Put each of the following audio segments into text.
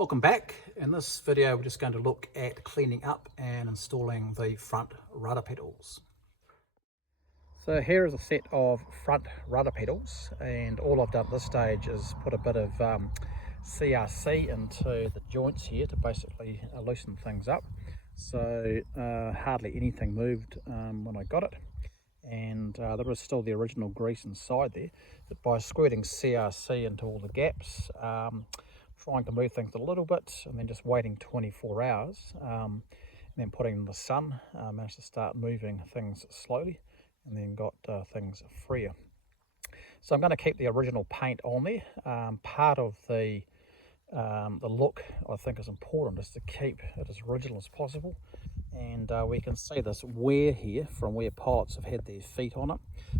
Welcome back. In this video we're just going to look at cleaning up and installing the front rudder pedals. So here is a set of front rudder pedals, and all I've done at this stage is put a bit of CRC into the joints here to basically loosen things up. So hardly anything moved when I got it, and there was still the original grease inside there, but by squirting CRC into all the gaps, trying to move things a little bit and then just waiting 24 hours and then putting in the sun, managed to start moving things slowly and then got things freer. So I'm going to keep the original paint on there. Part of the look I think is important, is to keep it as original as possible, and we can see this wear here from where pilots have had their feet on it.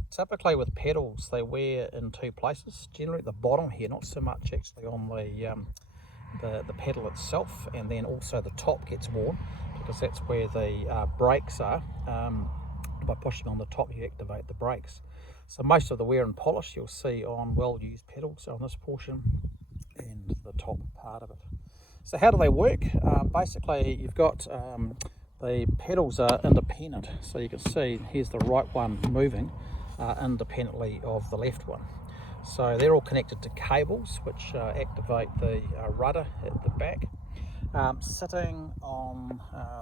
Typically with pedals they wear in two places, generally at the bottom here, not so much actually on the pedal itself, and then also the top gets worn because that's where the brakes are. By pushing on the top you activate the brakes. So most of the wear and polish you'll see on well-used pedals on this portion and the top part of it. So how do they work? Basically you've got the pedals are independent, so you can see here's the right one moving independently of the left one. So they're all connected to cables which activate the rudder at the back. Sitting on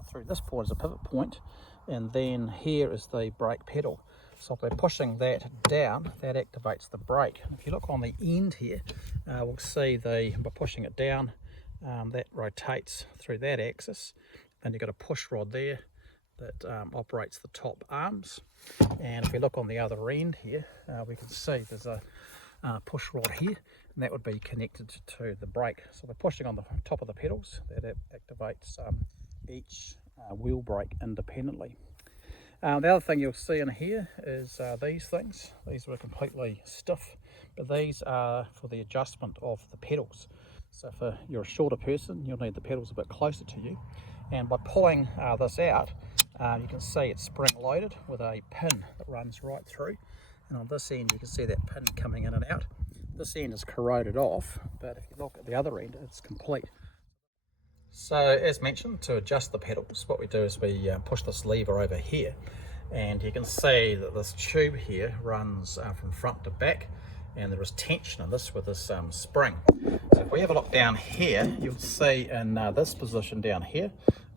through this point is a pivot point, and then here is the brake pedal. So if we're pushing that down, that activates the brake. If you look on the end here, we'll see by pushing it down, that rotates through that axis. Then you've got a push rod there that operates the top arms. And if we look on the other end here, we can see there's a push rod here, and that would be connected to the brake. So we're pushing on the top of the pedals, that activates each wheel brake independently. The other thing you'll see in here is these things. These were completely stiff, but these are for the adjustment of the pedals. So if you're a shorter person, you'll need the pedals a bit closer to you. And by pulling this out, you can see it's spring loaded with a pin that runs right through. And on this end you can see that pin coming in and out. This end is corroded off, but if you look at the other end, it's complete. So as mentioned, to adjust the pedals, what we do is we push this lever over here, and you can see that this tube here runs from front to back, and there is tension in this with this spring. So if we have a look down here, you'll see in this position down here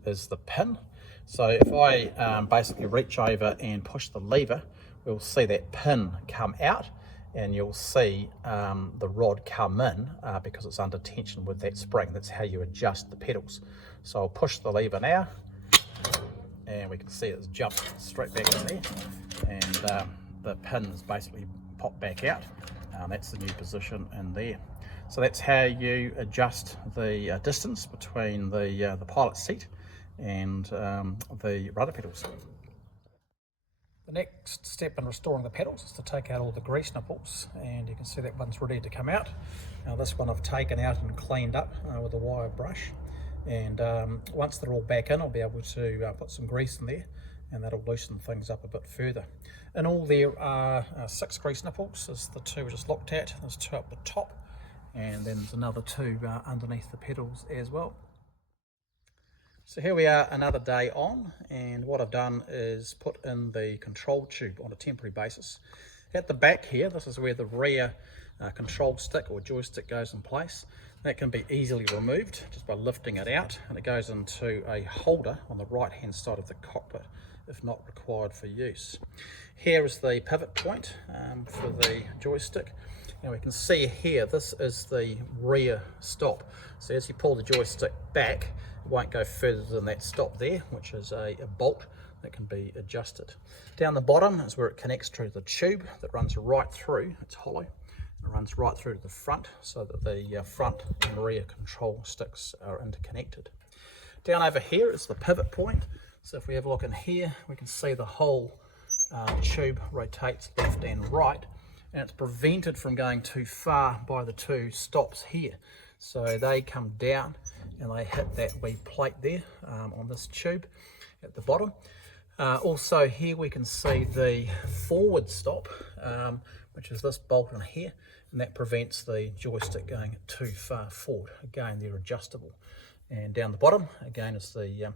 is the pin. So if I basically reach over and push the lever, we'll see that pin come out, and you'll see the rod come in because it's under tension with that spring. That's how you adjust the pedals. So I'll push the lever now, and we can see it's jumped straight back in there, and the pin is basically popped back out. That's the new position in there. So that's how you adjust the distance between the pilot seat and the rudder pedals. The next step in restoring the pedals is to take out all the grease nipples, and you can see that one's ready to come out. Now this one I've taken out and cleaned up with a wire brush, and once they're all back in I'll be able to put some grease in there, and that'll loosen things up a bit further. In all there are 6 grease nipples. There's the 2 we just looked at, there's 2 up the top, and then there's another 2 underneath the pedals as well. So here we are another day on, and what I've done is put in the control tube on a temporary basis. At the back here, this is where the rear control stick or joystick goes in place. That can be easily removed just by lifting it out, and it goes into a holder on the right hand side of the cockpit if not required for use. Here is the pivot point for the joystick. Now we can see here, this is the rear stop. So as you pull the joystick back, it won't go further than that stop there, which is a bolt that can be adjusted. Down the bottom is where it connects to the tube that runs right through. It's hollow. It runs right through to the front, so that the front and rear control sticks are interconnected. Down over here is the pivot point. So if we have a look in here, we can see the whole tube rotates left and right, and it's prevented from going too far by the 2 stops here. So they come down and they hit that wee plate there on this tube at the bottom. Also here we can see the forward stop, which is this bolt in here, and that prevents the joystick going too far forward. Again, they're adjustable. And down the bottom, again, is the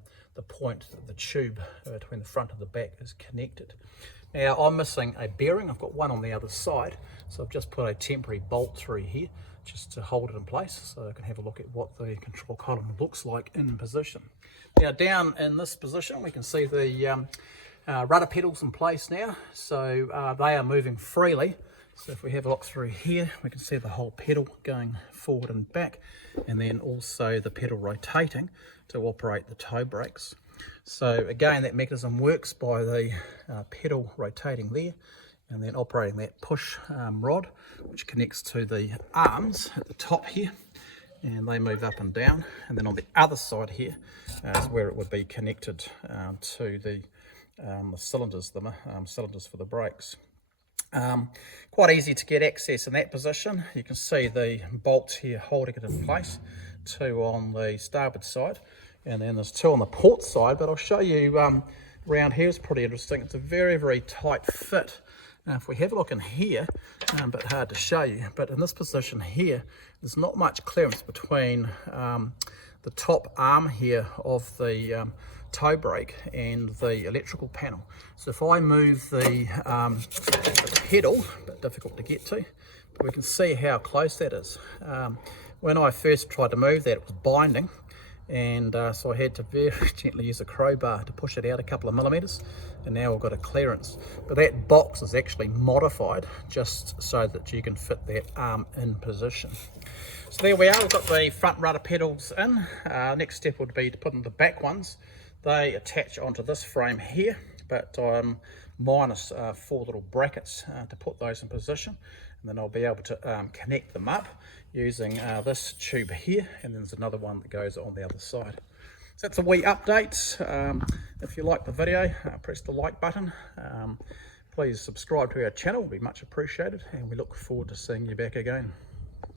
point that the tube between the front and the back is connected. Now, I'm missing a bearing. I've got one on the other side, so I've just put a temporary bolt through here just to hold it in place, so I can have a look at what the control column looks like in position. Now, down in this position, we can see the rudder pedals in place now, so they are moving freely. So if we have a look through here, we can see the whole pedal going forward and back, and then also the pedal rotating to operate the toe brakes. So again, that mechanism works by the pedal rotating there, and then operating that push rod, which connects to the arms at the top here, and they move up and down. And then on the other side here is where it would be connected to the cylinders, cylinders for the brakes. Quite easy to get access in that position. You can see the bolts here holding it in place, 2 on the starboard side, and then there's 2 on the port side, but I'll show you around here. It's pretty interesting. It's a very, very tight fit. Now, if we have a look in here, a bit hard to show you, but in this position here, there's not much clearance between the top arm here of the toe brake and the electrical panel. So if I move the pedal, a bit difficult to get to, but we can see how close that is. When I first tried to move that, it was binding, and so I had to very gently use a crowbar to push it out a couple of millimeters, and now I've got a clearance. But that box is actually modified just so that you can fit that arm in position. So there we are, we've got the front rudder pedals in. Next step would be to put in the back ones. They attach onto this frame here, but I'm minus 4 little brackets to put those in position, and then I'll be able to connect them up using this tube here, and then there's another one that goes on the other side. So that's a wee update. If you like the video, press the like button. Please subscribe to our channel, it would be much appreciated, and we look forward to seeing you back again.